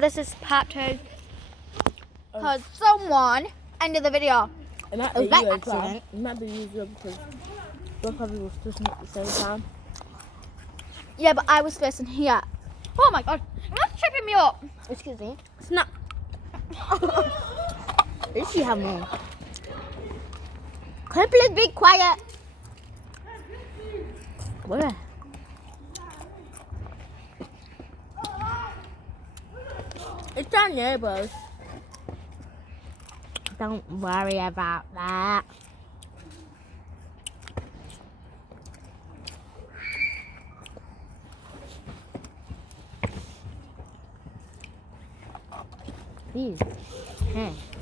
This is part 2. Because someone ended the video. It might be you as well. It might be you as well because both of you were pushing at the same time. Yeah, but I was facing here. Oh my god. That's tripping me up. Excuse me. It's not. Did she have more? Can you please be quiet? Where? It's our neighbors. Don't worry about that. These.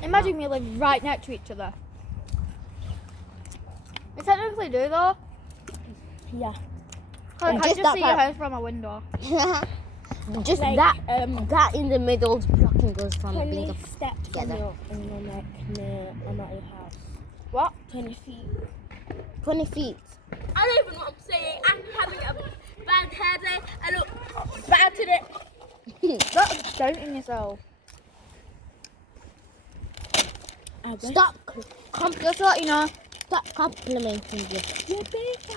Imagine we live right next to each other. We technically do though. Yeah. I Just just that see your part. house from my window. Just Like, that in the middle blocking goes from being 20 steps from together. your, and then like near I'm at your house. What? 20 feet. 20 feet. I don't even know what I'm saying. I'm having a bad hair day. I look bad today. Stop doubting yourself. Stop. Just to let you know. Stop complimenting you.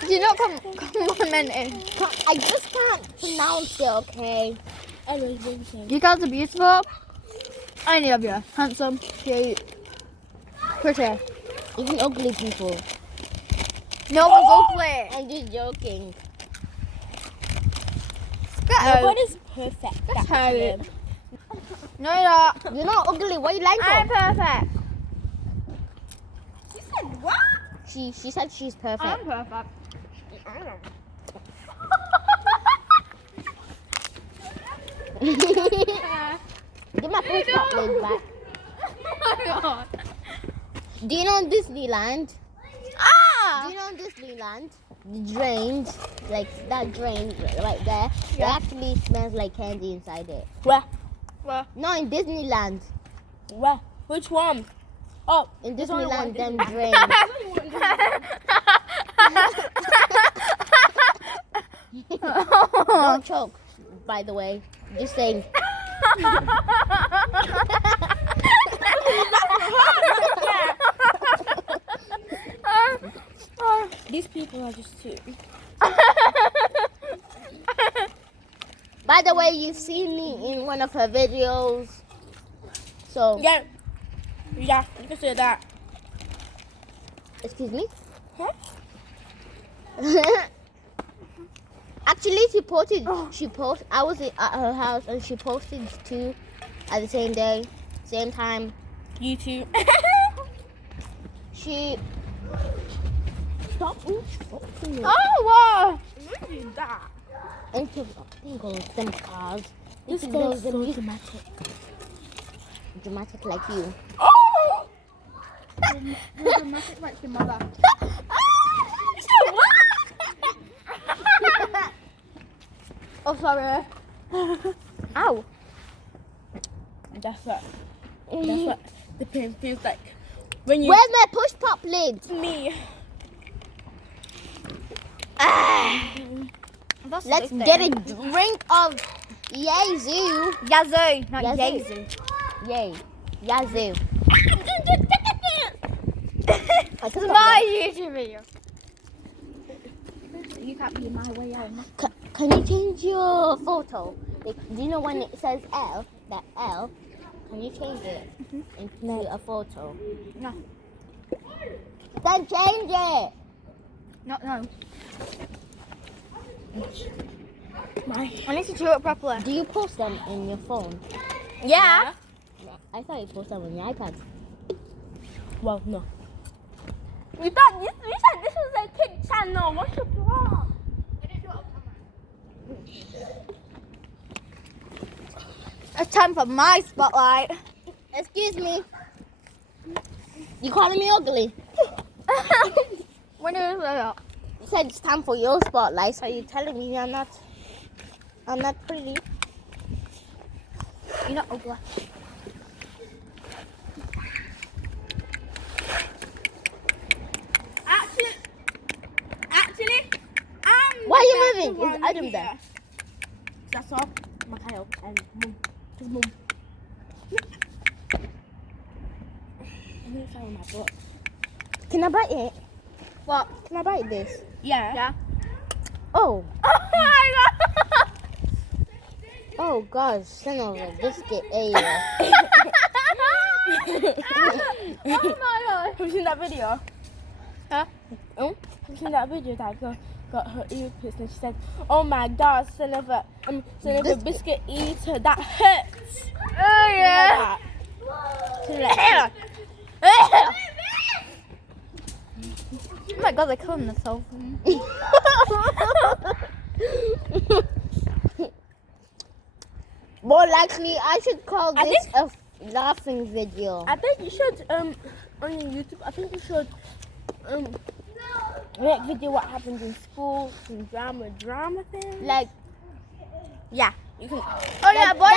You're not complimenting. I just can't pronounce it, okay? Anyways, what are you saying? You guys are beautiful. Any of you. Handsome, cute, pretty. Even ugly people. No one's ugly. I'm just joking. Get out. Nobody's perfect. That's That's how. No, you're not. You're not ugly. What are you lying I'm for? perfect. You said what? She said she's perfect. I'm perfect. Give my push pop lid back. Do you know Disneyland? Ah! Do you know Disneyland? The drains, like that drain right there, it Yeah. actually smells like candy inside it. Where? Well, No, in Disneyland. Where? Which one? Oh, In there's only one Disneyland, them Disney- drains. Don't choke, by the way. Just saying. These people are just too. By the way, you've seen me in one of her videos. So, Yeah. Yeah, you can say that. excuse me? Huh? Actually, I was at her house and she posted 2 at the same day, same time. You too. She... Stop interrupting me. oh, wow. Who did that? Interrupting them cars. This This girl girl's is so so dramatic. dramatic like you. Oh! You're dramatic like your mother. Oh, sorry. Ow. That's what the pain feels like when you. Where's my push pop lid? Me? That's Let's disgusting. get a drink of Yazoo. Yazoo, not Yazoo. Yazoo. Yay. Yazoo. This is my YouTube video. You can't be in my way out. Can you change your photo? Like, do you know when it says L, that L, can you change it into a photo? No. Then change it. No. My. I need to chew it properly. Do you post them in your phone? Yeah. I thought you post them on your iPad. Well, no. You thought you said this was a kid channel. What's the problem? It's time for my spotlight. Excuse me. You calling me ugly? When did you say that? You said it's time for your spotlight, so you're telling me I'm not pretty. You're not ugly. Actually, Why are you moving? Is Adam there? That's all. Mikhail and Mum. His mum. I'm gonna find my book. Can I bite it? What? Can I bite this? Yeah. Yeah. Oh. Oh my god! Oh gosh, son of a biscuit. Oh my god. Have you seen that video? Huh? Oh. Have you seen that video that girl got her ear pierced and she said, "Oh my god, son of a biscuit eater, that hurts." Oh Yeah. Oh my god, they're killing themselves. More likely, I should call I this a laughing video. I think you should on your YouTube. I think you should make video what happens in school, some drama thing. Like, Yeah, you can. Oh yeah, boy,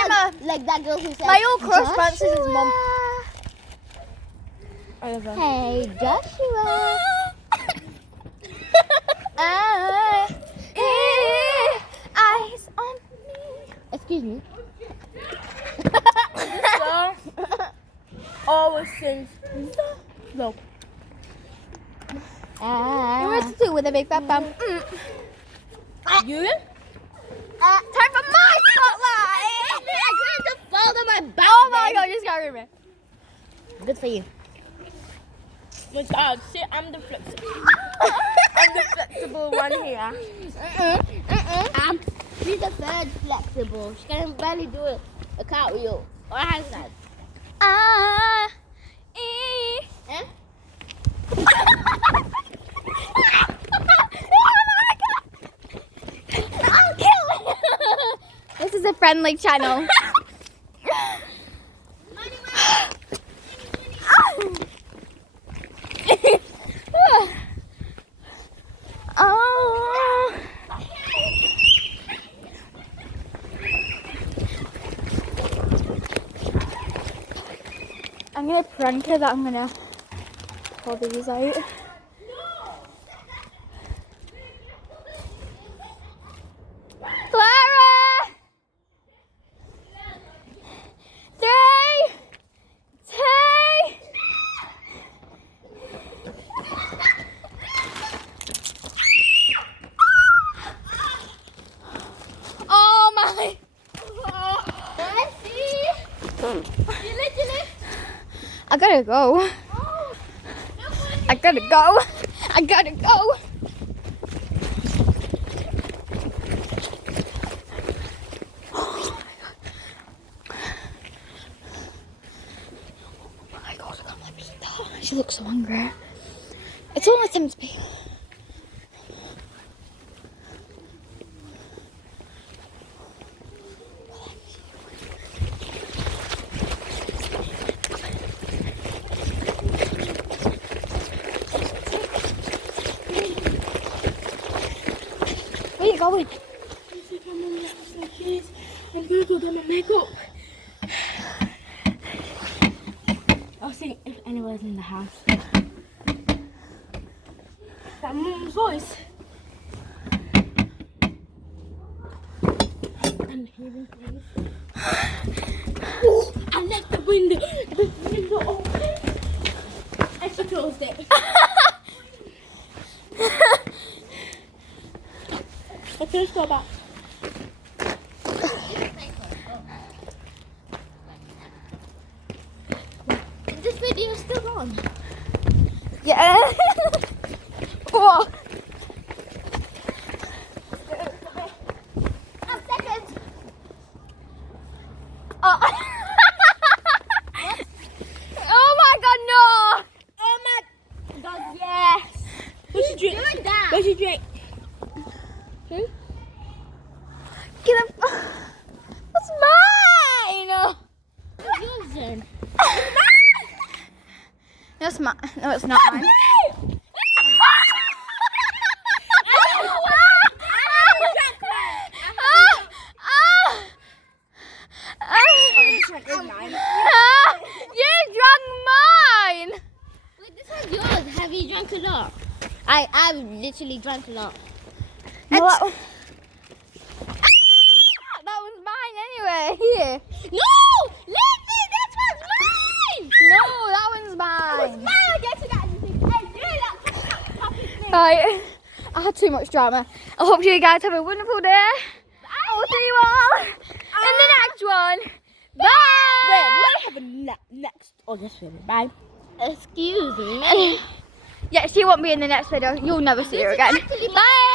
like that girl who said, my old crush bounces his mum. I love her. Hey, Joshua. Eyes on me. Excuse me. So, always sings. No. You were to do with a big fat bum. You? Time for my spotlight. I'm going to fall on my back. Oh my god, you scared me. Good for you. My God, see, I'm the flexible. I'm the flexible one here. She's the third flexible. She can barely do a cartwheel or a handstand. Eh? I'll kill you. This is a friendly channel. Oh. I'm gonna prank her that I'm gonna pull these out. Clara! 3, 2. Oh my! I gotta go. I gotta go. I gotta go. Oh my god, I can't believe that. She looks so hungry. It's almost time to pee. Where are you going? I'm gonna go get my makeup. I'll see if anyone's in the house. That mum's voice. I'm hearing things. Oh, I left the window open. And she closed it. Okay, let's go back. This video is still on. Yeah. Whoa. A second. Oh. Oh my god, no! Oh my God, yes! What's your drink? Doing that. What's your drink? Get up. That's mine! What's yours then? That's mine. No, it's not mine. You drank mine! Wait, this is yours. Have you drunk a lot? I've literally drank a lot. No, that one's mine anyway. Here. No! Leave me! Right, I had too much drama. I hope you guys have a wonderful day. I will see you all in the next one. Bye. Wait, we'll have a next. Oh, yes, baby. Bye. Excuse me. Yeah, she won't be in the next video. You'll never see her again. Bye.